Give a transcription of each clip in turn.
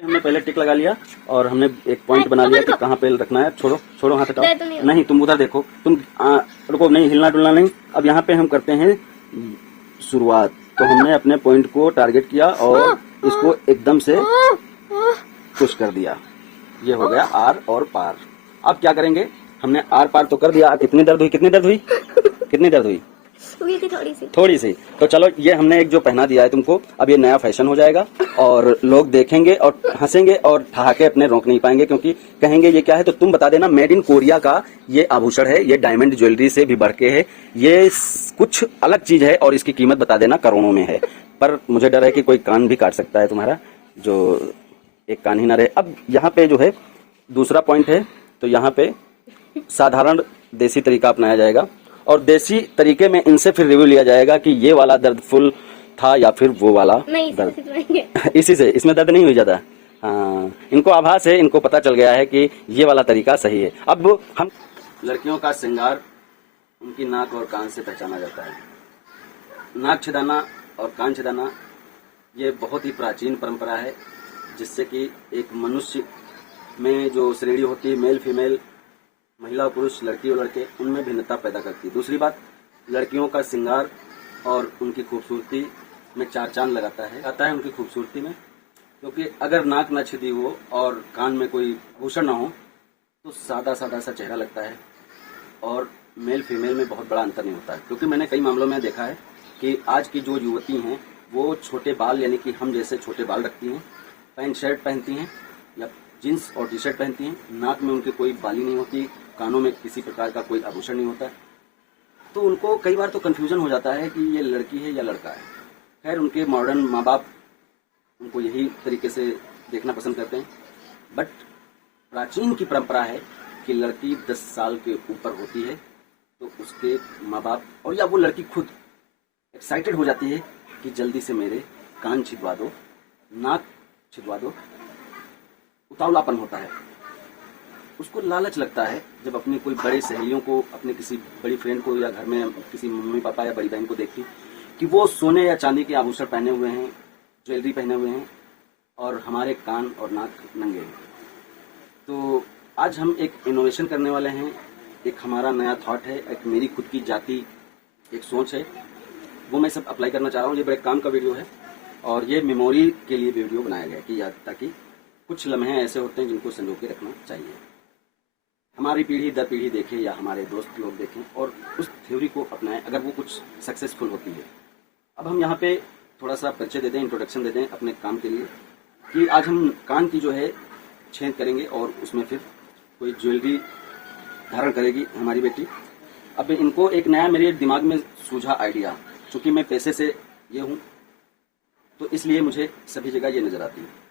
हमने पहले टिक लगा लिया और हमने एक पॉइंट बना लिया कि कहाँ पे रखना है। छोड़ो छोड़ो, हाथ हटाओ। नहीं, तुम उधर देखो, तुम रुको, नहीं हिलना डुलना नहीं। अब यहाँ पे हम करते हैं शुरुआत। तो हमने अपने पॉइंट को टारगेट किया और इसको एकदम से पुश कर दिया। ये हो गया आर और पार। अब क्या करेंगे, हमने आर पार तो कर दिया। कितनी दर्द हुई, कितनी दर्द हुई, कितनी दर्द हुई? थोड़ी सी। तो चलो, ये हमने एक जो पहना दिया है तुमको, अब ये नया फैशन हो जाएगा और लोग देखेंगे और हंसेंगे और ठहाके अपने रोक नहीं पाएंगे, क्योंकि कहेंगे ये क्या है। तो तुम बता देना मेड इन कोरिया का ये आभूषण है, ये डायमंड ज्वेलरी से भी बढ़ के है, ये कुछ अलग चीज है और इसकी कीमत बता देना करोड़ों में है। पर मुझे डर है कि कोई कान भी काट सकता है तुम्हारा, जो एक कान ही ना रहे। अब यहाँ पे जो है दूसरा पॉइंट है, तो यहाँ पे साधारण देसी तरीका अपनाया जाएगा और देसी तरीके में इनसे फिर रिव्यू लिया जाएगा कि ये वाला दर्द फुल था या फिर वो वाला दर्द। इसी से, इसमें दर्द नहीं हुई जाता। हाँ, इनको आभास है, इनको पता चल गया है कि ये वाला तरीका सही है। अब हम लड़कियों का श्रृंगार उनकी नाक और कान से पहचाना जाता है। नाक छिदाना और कान छिदाना ये बहुत ही प्राचीन परंपरा है, जिससे कि एक मनुष्य में जो श्रेणी होती है, मेल फीमेल, महिला और पुरुष, लड़की और लड़के, उनमें भिन्नता पैदा करती है। दूसरी बात, लड़कियों का श्रृंगार और उनकी खूबसूरती में चार चांद लगाता है उनकी खूबसूरती में, क्योंकि अगर नाक न छिदी हो और कान में कोई आभूषण न हो तो सादा सादा सा चेहरा लगता है और मेल फीमेल में बहुत बड़ा अंतर नहीं होता है। क्योंकि मैंने कई मामलों में देखा है कि आज की जो युवती हैं वो छोटे बाल, यानी कि हम जैसे छोटे बाल रखती हैं, पैंट शर्ट पहनती हैं या जीन्स और टी शर्ट पहनती हैं, नाक में उनकी कोई बाली नहीं होती, कानों में किसी प्रकार का कोई आभूषण नहीं होता, तो उनको कई बार तो कंफ्यूजन हो जाता है कि ये लड़की है या लड़का है। खैर, उनके मॉडर्न माँ बाप उनको यही तरीके से देखना पसंद करते हैं, बट प्राचीन की परंपरा है कि लड़की 10 साल के ऊपर होती है तो उसके माँ बाप और या वो लड़की खुद एक्साइटेड हो जाती है कि जल्दी से मेरे कान छिदवा दो, नाक छिदवा दो। उतावलापन होता है, उसको लालच लगता है जब अपनी कोई बड़ी सहेलियों को, अपने किसी बड़ी फ्रेंड को या घर में किसी मम्मी पापा या बड़ी बहन को देखती कि वो सोने या चांदी के आभूषण पहने हुए हैं, ज्वेलरी पहने हुए हैं और हमारे कान और नाक नंगे हैं। तो आज हम एक इनोवेशन करने वाले हैं, एक हमारा नया थॉट है, एक मेरी खुद की जाति एक सोच है, वो मैं सब अप्लाई करना चाह रहा हूँ। ये बड़े काम का वीडियो है और ये मेमोरी के लिए वीडियो बनाया गया कि ताकि कुछ लम्हे ऐसे होते हैं जिनको संजो के रखना चाहिए, हमारी पीढ़ी दर पीढ़ी देखे या हमारे दोस्त लोग देखें और उस थ्योरी को अपनाएं अगर वो कुछ सक्सेसफुल होती है। अब हम यहाँ पे थोड़ा सा परिचय दे दें, इंट्रोडक्शन दे दें अपने काम के लिए, कि आज हम कान की जो है छेद करेंगे और उसमें फिर कोई ज्वेलरी धारण करेगी हमारी बेटी। अब इनको एक नया मेरे दिमाग में सूझा आइडिया, चूंकि मैं पैसे से ये हूँ तो इसलिए मुझे सभी जगह ये नजर आती है।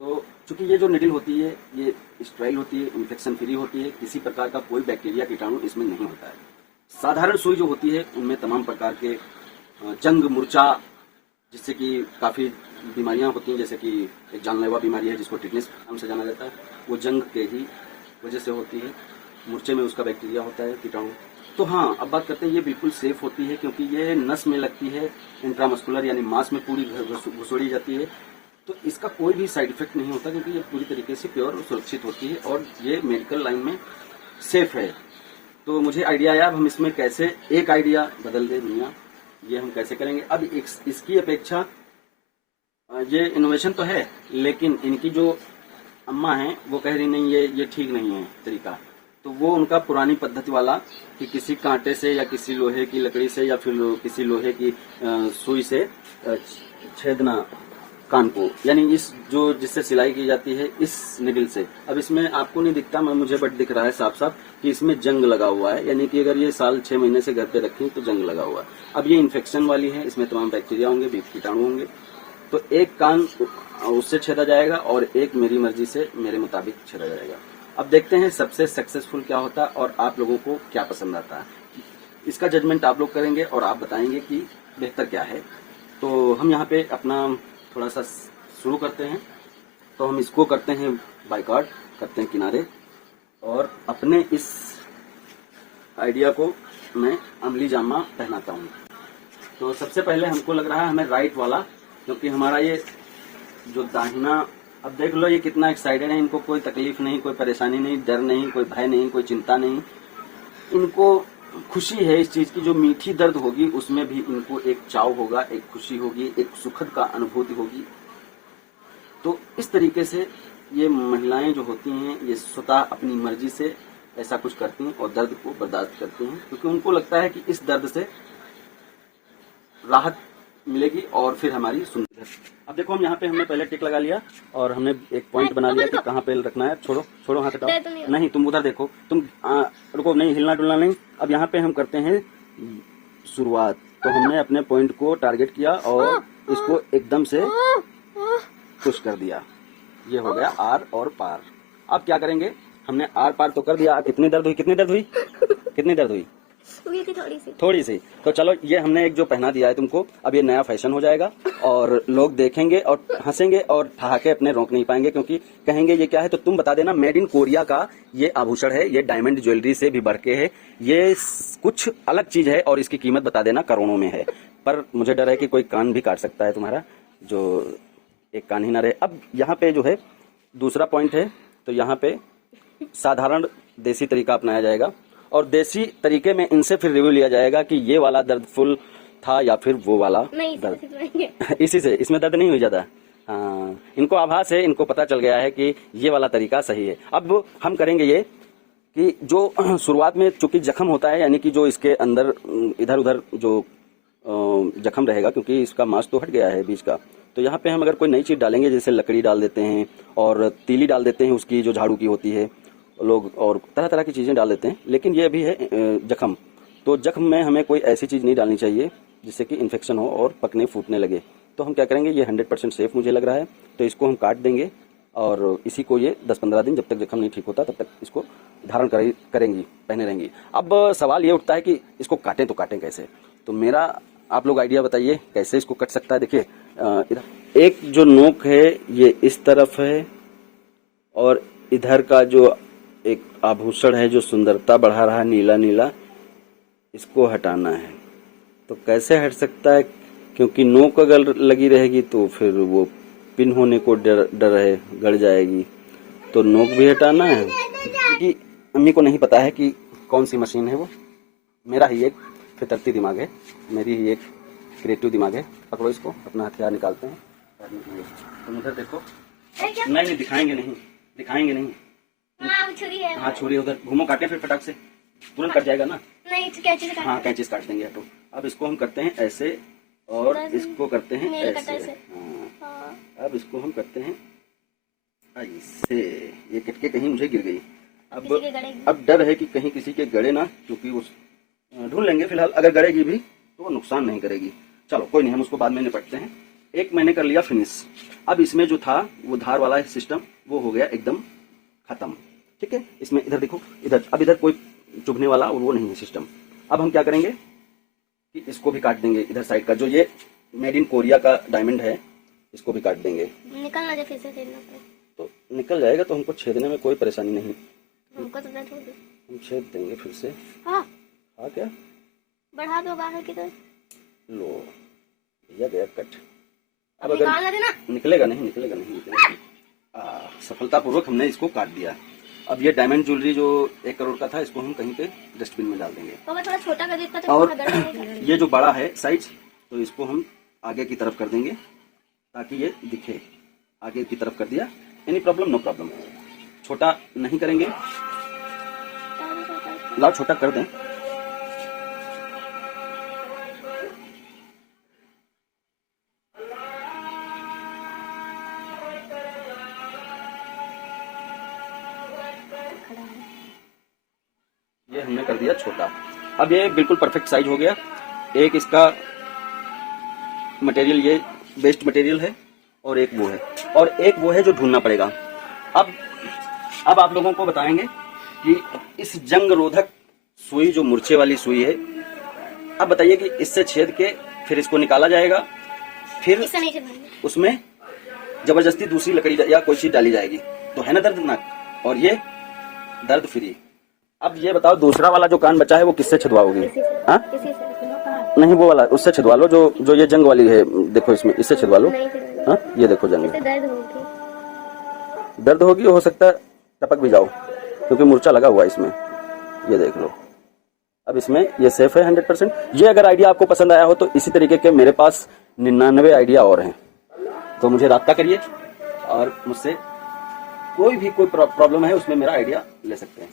तो चूंकि ये जो निडल होती है ये स्टेराइल होती है, इन्फेक्शन फ्री होती है, किसी प्रकार का कोई बैक्टीरिया कीटाणु इसमें नहीं होता है। साधारण सुई जो होती है उनमें तमाम प्रकार के जंग, मूर्छा, जिससे कि काफ़ी बीमारियां होती हैं, जैसे कि एक जानलेवा बीमारी है जिसको टिटनेस नाम से जाना जाता है, वो जंग के ही वजह से होती है। मूर्छे में उसका बैक्टीरिया होता है, कीटाणु। तो हाँ, अब बात करते हैं, ये बिल्कुल सेफ होती है क्योंकि ये नस में लगती है, इंट्रामस्कुलर यानी मांस में पूरी घुसोड़ी जाती है, तो इसका कोई भी साइड इफेक्ट नहीं होता क्योंकि ये पूरी तरीके से प्योर और सुरक्षित होती है और ये मेडिकल लाइन में सेफ है। तो मुझे आइडिया आया, अब हम इसमें कैसे एक आइडिया बदल दे दुनिया, ये हम कैसे करेंगे। अब इसकी अपेक्षा ये इनोवेशन तो है, लेकिन इनकी जो अम्मा है वो कह रही नहीं ये ठीक नहीं है तरीका, तो वो उनका पुरानी पद्धति वाला कि किसी कांटे से या किसी लोहे की लकड़ी से या फिर किसी लोहे की सुई से छेदना कान को, यानी इस जो जिससे सिलाई की जाती है इस निडल से। अब इसमें आपको नहीं दिखता, मुझे बट दिख रहा है साफ साफ कि इसमें जंग लगा हुआ है, यानी कि अगर ये साल 6 महीने से घर पे रखें तो जंग लगा हुआ है। अब ये इन्फेक्शन वाली है, इसमें तमाम बैक्टीरिया होंगे, कीटाणु होंगे, तो एक कान उससे छेदा जाएगा और एक मेरी मर्जी से मेरे मुताबिक छेदा जाएगा। अब देखते हैं सबसे सक्सेसफुल क्या होता है और आप लोगों को क्या पसंद आता है, इसका जजमेंट आप लोग करेंगे और आप बताएंगे कि बेहतर क्या है। तो हम यहाँ पे अपना थोड़ा सा शुरू करते हैं, तो हम इसको करते हैं बाइकआउट, करते हैं किनारे और अपने इस आइडिया को मैं अमली जामा पहनाता हूँ। तो सबसे पहले हमको लग रहा है हमें राइट वाला, क्योंकि हमारा ये जो दाहिना अब देख लो ये कितना एक्साइटेड है, इनको कोई तकलीफ नहीं, कोई परेशानी नहीं, डर नहीं, कोई भय नहीं, कोई चिंता नहीं। इनको खुशी है इस चीज की, जो मीठी दर्द होगी उसमें भी इनको एक चाव होगा, एक खुशी होगी, एक सुखद का अनुभूति होगी। तो इस तरीके से ये महिलाएं जो होती हैं ये स्वतः अपनी मर्जी से ऐसा कुछ करती हैं और दर्द को बर्दाश्त करती हैं, क्योंकि उनको लगता है कि इस दर्द से राहत मिलेगी और फिर हमारी सुंदर। अब देखो हम यहाँ पे हमने पहले टिक लगा लिया और हमने एक पॉइंट बना लिया कि कहाँ पे रखना है। छोड़ो छोड़ो, हाथ हटाओ। नहीं तुम उधर देखो, तुम रुको, नहीं हिलना डुलना नहीं। अब यहाँ पे हम करते हैं शुरुआत। तो हमने अपने पॉइंट को टारगेट किया और इसको एकदम से पुश कर दिया। ये हो गया आर और पार। अब क्या करेंगे, हमने आर पार तो कर दिया। कितनी दर्द हुई, कितनी दर्द हुई, कितनी दर्द हुई? थोड़ी सी। तो चलो ये हमने एक जो पहना दिया है तुमको, अब ये नया फैशन हो जाएगा और लोग देखेंगे और हंसेंगे और ठहाके अपने रोक नहीं पाएंगे, क्योंकि कहेंगे ये क्या है। तो तुम बता देना मेड इन कोरिया का ये आभूषण है, ये डायमंड ज्वेलरी से भी बढ़ के है, ये कुछ अलग चीज है और इसकी कीमत बता देना करोड़ों में है। पर मुझे डर है कि कोई कान भी काट सकता है तुम्हारा, जो एक कान ही ना रहे। अब यहाँ पे जो है दूसरा पॉइंट है, तो यहाँ पे साधारण देसी तरीका अपनाया जाएगा और देसी तरीके में इनसे फिर रिव्यू लिया जाएगा कि ये वाला दर्दफुल था या फिर वो वाला दर्द। इसी से इसमें दर्द नहीं हुई ज्यादा। हाँ, इनको आभास है, इनको पता चल गया है कि ये वाला तरीका सही है। अब हम करेंगे ये कि जो शुरुआत में चूंकि जख्म होता है, यानी कि जो इसके अंदर इधर उधर जो जख्म रहेगा, क्योंकि इसका मांस तो हट गया है बीच का, तो यहाँ पे हम अगर कोई नई चीज डालेंगे, जैसे लकड़ी डाल देते हैं और तीली डाल देते हैं उसकी जो झाड़ू की होती है लोग, और तरह तरह की चीजें डाल देते हैं, लेकिन ये भी है जख्म। तो जख्म में हमें कोई ऐसी चीज नहीं डालनी चाहिए जिससे कि इन्फेक्शन हो और पकने फूटने लगे। तो हम क्या करेंगे, ये 100% सेफ मुझे लग रहा है, तो इसको हम काट देंगे और इसी को ये 10-15 दिन जब तक जख्म नहीं ठीक होता तब तक इसको धारण करेंगी, पहने रहेंगी। अब सवाल ये उठता है कि इसको काटें तो काटें कैसे। तो मेरा आप लोग आइडिया बताइए कैसे इसको कट सकता है। देखिए इधर एक जो नोक है ये इस तरफ है और इधर का जो एक आभूषण है जो सुंदरता बढ़ा रहा है नीला नीला, इसको हटाना है। तो कैसे हट सकता है, क्योंकि नोक अगर लगी रहेगी तो फिर वो पिन होने को डर है, गड़ जाएगी। तो नोक भी हटाना है, क्योंकि अम्मी को नहीं पता है कि कौन सी मशीन है वो। मेरा ही एक फितरती दिमाग है, मेरी ही एक क्रिएटिव दिमाग है। पकड़ो इसको, अपना हथियार निकालते हैं। तुम उधर देखो। नहीं दिखाएंगे नहीं, दिखाएंगे नहीं। छुरी है। हाँ छुरी उधर घूमो, काटे फिर फटाक से, तुरंत कट जाएगा ना। नहीं कैंची से काट। हाँ कैंची से काट देंगे। तो अब इसको हम करते हैं ऐसे और इसको करते हैं ऐसे। हाँ अब इसको हम करते हैं ऐसे। ये कटके कहीं मुझे गिर गई। अब डर है कि कहीं किसी के गड़े ना, क्योंकि उस ढूंढ लेंगे। फिलहाल अगर गड़ेगी भी तो वो नुकसान नहीं करेगी। चलो कोई नहीं, हम उसको बाद में निपटते हैं। एक मैंने कर लिया फिनिश। अब इसमें जो था वो धार वाला सिस्टम वो हो गया एकदम खत्म। ठीक है, इसमें इधर देखो, इधर अब इधर कोई चुभने वाला और वो नहीं है सिस्टम। अब हम क्या करेंगे कि इसको भी काट देंगे, इधर साइड का जो ये मेड इन कोरिया का डायमंड है इसको भी काट देंगे। निकलना फिर से छेदना तो निकल जाएगा, तो हमको छेदने में कोई परेशानी नहीं। हमको तो हम छेद देंगे फिर से। हाँ क्या बढ़ा दो बाहर की तरफ। लो भैया गया कट। अब अगर निकलेगा नहीं, निकलेगा नहीं, निकलेगा। सफलतापूर्वक हमने इसको काट दिया। अब ये डायमंड ज्वेलरी जो 1 करोड़ का था, इसको हम कहीं पे डस्टबिन में डाल देंगे। थोड़ा छोटा कर देता तो और ये जो बड़ा है साइज, तो इसको हम आगे की तरफ कर देंगे ताकि ये दिखे। आगे की तरफ कर दिया, एनी प्रॉब्लम, नो प्रॉब्लम। छोटा नहीं करेंगे, लाओ छोटा कर दें। ये हमने कर दिया छोटा। अब ये बिल्कुल परफेक्ट साइज हो गया। एक इसका मटेरियल ये बेस्ट मटेरियल है और एक वो है, और एक वो है जो ढूंढना पड़ेगा। अब आप लोगों को बताएंगे कि इस जंग रोधक सुई जो मूर्छे वाली सुई है, अब बताइए कि इससे छेद के फिर इसको निकाला जाएगा, फिर उसमें जबरदस्ती दूसरी लकड़ी या कोई चीज डाली जाएगी, तो है ना दर्दनाक, और ये दर्द फ्री। अब ये बताओ दूसरा वाला जो कान बचा है वो किससे छिदवाओगी? हाँ नहीं वो वाला उससे छिदवा लो, जो ये जंग वाली है। देखो इसमें इससे छिदवा लो। हाँ ये देखो जंग। दर्द होगी, हो सकता है टपक भी जाओ क्योंकि मूर्छा लगा हुआ है इसमें, ये देख लो। अब इसमें ये सेफ है 100%। ये अगर आइडिया आपको पसंद आया हो तो इसी तरीके के मेरे पास 99 आइडिया और हैं, तो मुझे राब्ता करिए और मुझसे कोई भी कोई प्रॉब्लम है उसमें मेरा आइडिया ले सकते हैं।